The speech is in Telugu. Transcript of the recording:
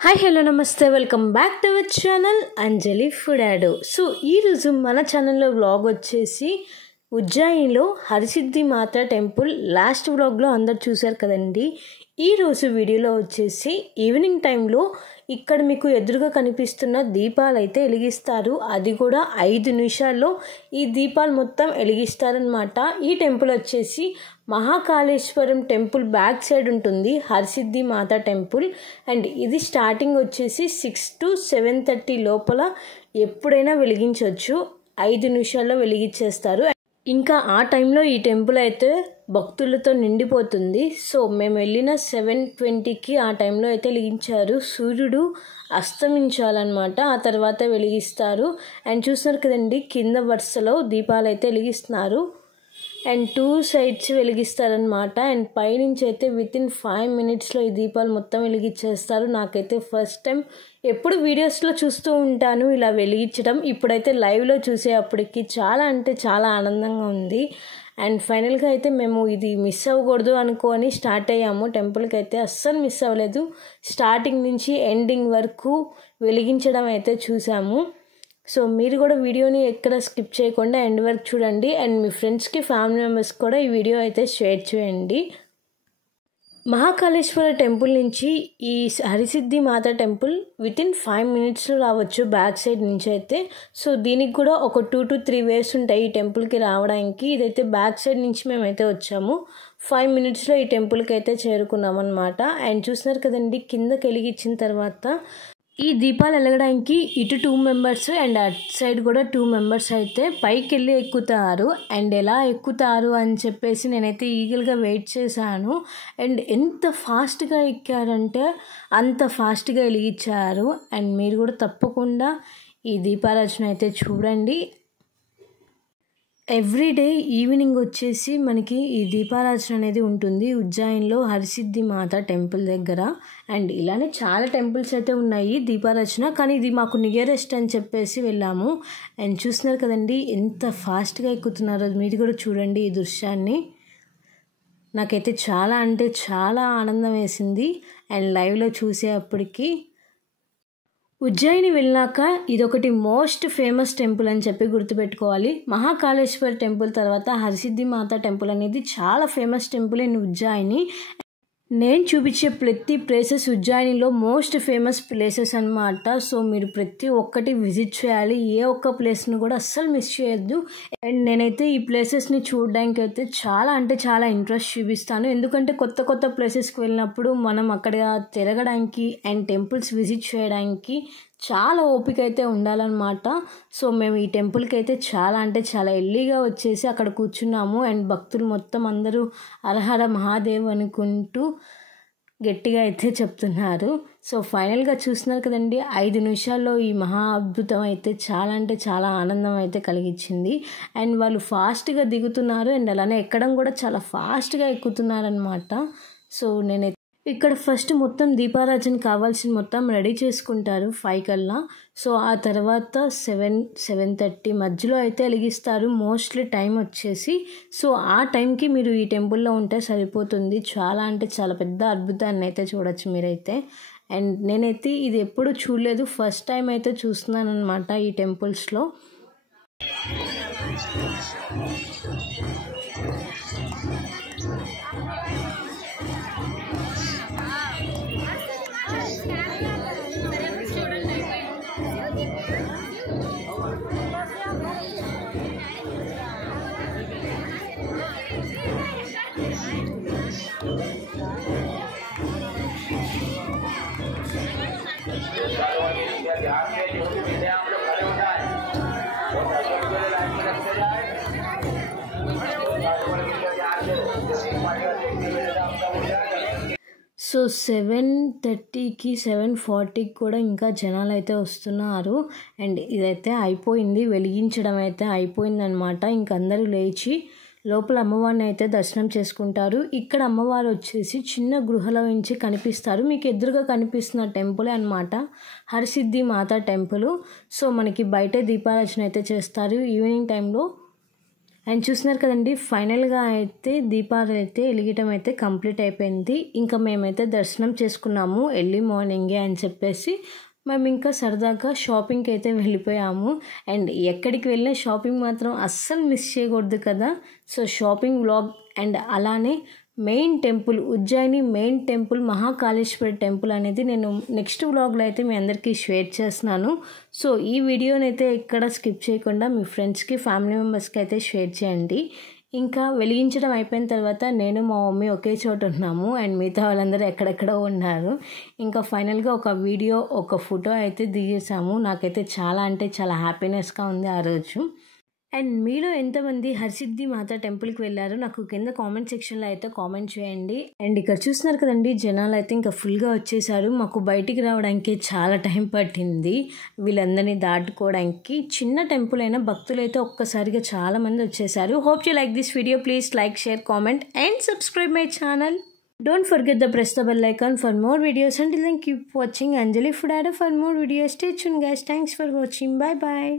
హాయ్ హలో నమస్తే welcome back to our channel Anjali food యాడో. సో ఈరోజు మన ఛానల్లో వ్లాగ్ వచ్చేసి ఉజ్జయినిలో హరసిద్ధి మాత టెంపుల్ లాస్ట్ వ్లాగ్లో అందరు చూశారు కదండి. ఈరోజు వీడియోలో వచ్చేసి ఈవినింగ్ టైంలో ఇక్కడ మీకు ఎదురుగా కనిపిస్తున్న దీపాలు అయితే వెలిగిస్తారు. అది కూడా 5 నిమిషాల్లో ఈ దీపాలు మొత్తం వెలిగిస్తారనమాట. ఈ టెంపుల్ వచ్చేసి మహాకాళేశ్వరం టెంపుల్ బ్యాక్ సైడ్ ఉంటుంది హరసిద్ధి మాత టెంపుల్. అండ్ ఇది స్టార్టింగ్ వచ్చేసి 6 to 7:30 లోపల ఎప్పుడైనా వెలిగించవచ్చు. 5 నిమిషాల్లో వెలిగించేస్తారు. ఇంకా ఆ టైంలో ఈ టెంపుల్ అయితే భక్తులతో నిండిపోతుంది. సో మేము వెళ్ళిన 7:20కి ఆ టైంలో అయితే వెలిగించారు. సూర్యుడు అస్తమించాలన్నమాట, ఆ తర్వాత వెలిగిస్తారు. అండ్ చూస్తున్నారు కదండి కింద వరుసలో దీపాలు అయితే వెలిగిస్తున్నారు. అండ్ 2 సైడ్స్ వెలిగిస్తారనమాట. అండ్ పైనుంచి అయితే వితిన్ 5 minutesలో ఈ దీపాలు మొత్తం వెలిగించేస్తారు. నాకైతే ఫస్ట్ టైం, ఎప్పుడు వీడియోస్లో చూస్తూ ఉంటాను ఇలా వెలిగించడం, ఇప్పుడైతే లైవ్లో చూసేటప్పటికి చాలా అంటే చాలా ఆనందంగా ఉంది. అండ్ ఫైనల్గా అయితే మేము ఇది మిస్ అవ్వకూడదు అనుకొని స్టార్ట్ అయ్యాము. టెంపుల్కి అయితే అస్సలు మిస్ అవ్వలేదు. స్టార్టింగ్ నుంచి ఎండింగ్ వరకు వెలిగించడం అయితే చూసాము. సో మీరు కూడా వీడియోని ఎక్కడ స్కిప్ చేయకుండా ఎండ్ వరకు చూడండి. అండ్ మీ ఫ్రెండ్స్కి, ఫ్యామిలీ మెంబర్స్కి కూడా ఈ వీడియో అయితే షేర్ చేయండి. మహాకాళేశ్వర టెంపుల్ నుంచి ఈ హరసిద్ధి మాత టెంపుల్ వితిన్ 5 minutesలో రావచ్చు బ్యాక్ సైడ్ నుంచి అయితే. సో దీనికి కూడా ఒక 2 to 3 ways ఉంటాయి ఈ టెంపుల్కి రావడానికి. ఇదైతే బ్యాక్ సైడ్ నుంచి మేమైతే వచ్చాము. 5 minutesలో ఈ టెంపుల్కి అయితే చేరుకున్నాం అనమాట. అండ్ చూస్తున్నారు కదండి కిందకి వెలిగించిన తర్వాత ఈ దీపాలు వెలగడానికి ఇటు 2 members అండ్ అటు సైడ్ కూడా 2 members అయితే పైకి వెళ్ళి ఎక్కుతారు. అండ్ ఎలా ఎక్కుతారు అని చెప్పేసి నేనైతే ఈగల్గా వెయిట్ చేశాను. అండ్ ఎంత ఫాస్ట్గా ఎక్కారంటే అంత ఫాస్ట్గా వెలిగించారు. అండ్ మీరు కూడా తప్పకుండా ఈ దీపారాధన అయితే చూడండి. ఎవ్రీడే ఈవినింగ్ వచ్చేసి మనకి ఈ దీపారాధన అనేది ఉంటుంది ఉజ్జయినిలో హరసిద్ధి మాత టెంపుల్ దగ్గర. అండ్ ఇలానే చాలా టెంపుల్స్ అయితే ఉన్నాయి దీపారాధన, కానీ ఇది మాకు నియరెస్ట్ అని చెప్పేసి వెళ్ళాము. అండ్ చూస్తున్నారు కదండి ఎంత ఫాస్ట్గా ఎక్కుతున్నారో మీరు కూడా చూడండి ఈ దృశ్యాన్ని. నాకైతే చాలా అంటే చాలా ఆనందం వేసింది. అండ్ లైవ్లో చూసేటప్పటికి ఉజ్జయిని వెళ్ళాక ఇదొకటి మోస్ట్ ఫేమస్ టెంపుల్ అని చెప్పి గుర్తుపెట్టుకోవాలి. మహాకాళేశ్వర టెంపుల్ తర్వాత హరసిద్ధి మాత టెంపుల్ అనేది చాలా ఫేమస్ టెంపుల్ ఇన్ ఉజ్జయిని. నేను చూపించే ప్రతి ప్లేసెస్ ఉజ్జయినిలో మోస్ట్ ఫేమస్ ప్లేసెస్ అనమాట. సో మీరు ప్రతి ఒక్కటి విజిట్ చేయాలి, ఏ ఒక్క ప్లేస్ను కూడా అస్సలు మిస్ చేయొద్దు. అండ్ నేనైతే ఈ ప్లేసెస్ని చూడడానికి అయితే చాలా అంటే చాలా ఇంట్రెస్ట్ చూపిస్తాను. ఎందుకంటే కొత్త కొత్త ప్లేసెస్కి వెళ్ళినప్పుడు మనం అక్కడ తిరగడానికి అండ్ టెంపుల్స్ విజిట్ చేయడానికి చాలా ఓపిక అయితే ఉండాలన్నమాట. సో మేము ఈ టెంపుల్కి అయితే చాలా అంటే చాలా ఎర్లీగా వచ్చేసి అక్కడ కూర్చున్నాము. అండ్ భక్తులు మొత్తం అందరూ హరహర మహాదేవ్ అనుకుంటూ గట్టిగా అయితే చెప్తున్నారు. సో ఫైనల్గా చూస్తున్నారు కదండి 5 నిమిషాల్లో ఈ మహా అద్భుతం అయితే చాలా అంటే చాలా ఆనందం అయితే కలిగించింది. అండ్ వాళ్ళు ఫాస్ట్గా దిగుతున్నారు అండ్ అలానే ఎక్కడం కూడా చాలా ఫాస్ట్గా ఎక్కుతున్నారనమాట. సో నేనైతే ఇక్కడ ఫస్ట్ మొత్తం దీపారాధన కావాల్సిన మొత్తం రెడీ చేసుకుంటారు 5 కల్లా. సో ఆ తర్వాత 7-7:30 మధ్యలో అయితే వెలిగిస్తారు మోస్ట్లీ టైం వచ్చేసి. సో ఆ టైంకి మీరు ఈ టెంపుల్లో ఉంటే సరిపోతుంది. చాలా అంటే చాలా పెద్ద అద్భుతాన్ని అయితే చూడొచ్చు మీరైతే. అండ్ నేనైతే ఇది ఎప్పుడు చూడలేదు, ఫస్ట్ టైం అయితే చూస్తున్నాను అనమాట ఈ టెంపుల్స్లో. సో 7:30కి 7:40కి కూడా ఇంకా జనాలు అయితే వస్తున్నారు. అండ్ ఇదైతే అయిపోయింది, వెలిగించడం అయితే అయిపోయిందనమాట. ఇంక అందరూ లేచి లోపల అమ్మవారిని అయితే దర్శనం చేసుకుంటారు. ఇక్కడ అమ్మవారు వచ్చేసి చిన్న గృహలో నుంచి కనిపిస్తారు. మీకు ఎదురుగా కనిపిస్తున్న టెంపులే అనమాట హరసిద్ధి మాత టెంపుల్. సో మనకి బయటే దీపారాధన అయితే చేస్తారు ఈవినింగ్ టైంలో. అండ్ చూస్తున్నారు కదండి, ఫైనల్గా అయితే దీపాలు అయితే వెలిగటం అయితే కంప్లీట్ అయిపోయింది. ఇంకా మేమైతే దర్శనం చేసుకున్నాము ఎర్లీ మార్నింగే అని చెప్పేసి మేము ఇంకా సరదాగా షాపింగ్కి అయితే వెళ్ళిపోయాము. అండ్ ఎక్కడికి వెళ్ళినా షాపింగ్ మాత్రం అస్సలు మిస్ చేయకూడదు కదా. సో షాపింగ్ వ్లాగ్ అండ్ అలానే main temple, Ujjaini main temple Mahakaleshwari temple అనేది నేను నెక్స్ట్ వ్లాగ్లో అయితే మీ అందరికీ షేర్ చేస్తున్నాను. సో ఈ వీడియోని అయితే ఎక్కడ స్కిప్ చేయకుండా మీ ఫ్రెండ్స్కి, ఫ్యామిలీ మెంబర్స్కి అయితే షేర్ చేయండి. ఇంకా వెలిగించడం అయిపోయిన తర్వాత నేను మా మమ్మీ ఒకే చోట ఉన్నాము అండ్ మిగతా వాళ్ళందరూ ఎక్కడెక్కడో ఉన్నారు. ఇంకా ఫైనల్గా ఒక వీడియో, ఒక ఫోటో అయితే దిగేసాము. నాకైతే చాలా అంటే చాలా హ్యాపీనెస్గా ఉంది ఆ రోజు. అండ్ మీలో ఎంతమంది హరసిద్ధి మాత టెంపుల్కి వెళ్ళారు నాకు కింద కామెంట్ సెక్షన్లో అయితే కామెంట్ చేయండి. అండ్ ఇక్కడ చూస్తున్నారు కదండి, జనాలు అయితే ఇంకా ఫుల్గా వచ్చేసారు. మాకు బయటికి రావడానికి చాలా టైం పట్టింది వీళ్ళందరినీ దాటుకోవడానికి. చిన్న టెంపుల్ అయినా భక్తులు అయితే ఒక్కసారిగా చాలా మంది వచ్చేసారు. Hope you like this video. Please like, share, comment and subscribe my channel. Don't forget to press the bell icon for more videos. Until then, keep watching Anjali Food Adda for more videos. Stay tuned guys. Thanks for watching. Bye bye.